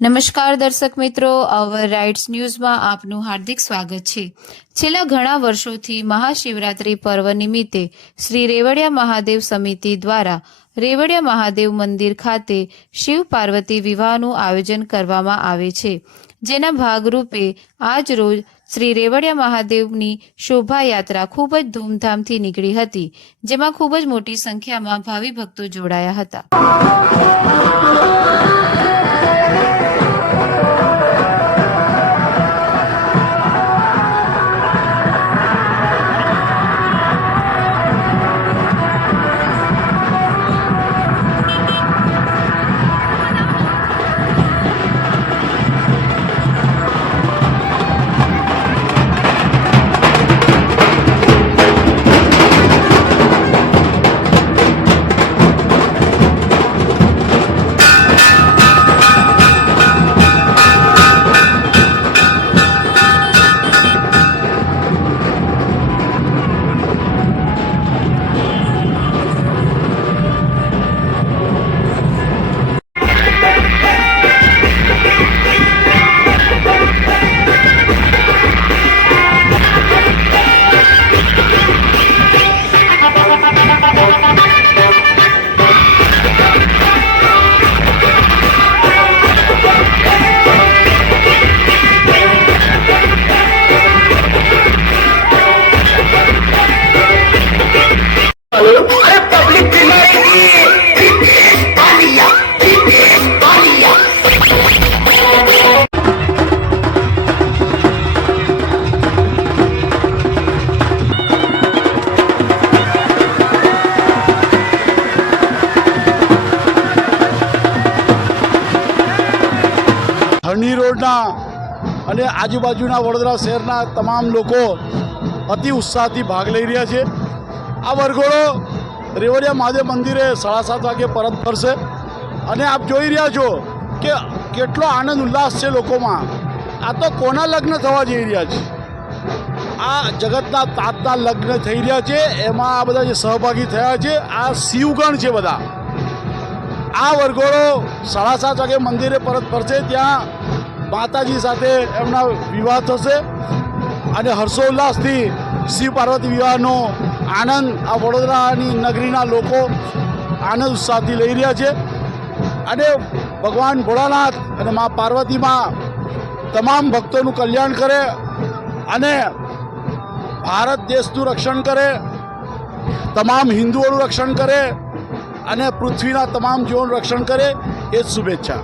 નમસ્કાર દર્શક મિત્રો, અવર રાઇટ્સ ન્યૂઝમાં આપનું હાર્દિક સ્વાગત છે। છેલ્લા ઘણા વર્ષોથી મહાશિવરાત્રી પર્વ નિમિત્તે શ્રી રેવડિયા મહાદેવ સમિતિ દ્વારા રેવડિયા મહાદેવ મંદિર ખાતે શિવ પાર્વતી વિવાહનું આયોજન કરવામાં આવે છે, જેના ભાગરૂપે આજ રોજ શ્રી રેવડિયા મહાદેવની શોભાયાત્રા ખૂબ જ ધૂમધામથી નીકળી હતી, જેમાં ખૂબ જ મોટી સંખ્યામાં ભાવિ ભક્તો જોડાયા હતા। હરણી રોડના અને આજુબાજુના વડોદરા શહેરના તમામ લોકો અતિ ઉત્સાહથી ભાગ લઈ રહ્યા છે। આ વરઘોડો રેવડિયા મહાદેવ મંદિરે 7:30 વાગે પરત ફરશે અને આપ જોઈ રહ્યા છો કે કેટલો આનંદ ઉલ્લાસ છે લોકોમાં। આ તો કોના લગ્ન થવા જઈ રહ્યા છે? આ જગતના તાતના લગ્ન થઈ રહ્યા છે, એમાં આ બધા જે સહભાગી થયા છે આ શિવગણ છે બધા। આ વરઘોડો 7:30 વાગે મંદિરે પરત ફરશે, ત્યાં માતાજી સાથે એમના વિવાહ થશે અને હર્ષોલ્લાસથી શિવ પાર્વતી વિવાહનો આનંદ આ વડોદરાની નગરીના લોકો આનંદ ઉત્સાહથી લઈ રહ્યા છે અને ભગવાન ભોળાનાથ અને મા પાર્વતીમાં તમામ ભક્તોનું કલ્યાણ કરે અને ભારત દેશનું રક્ષણ કરે, તમામ હિન્દુઓનું રક્ષણ કરે અને પૃથ્વીના તમામ જીવોનું રક્ષણ કરે, એ જ શુભેચ્છા।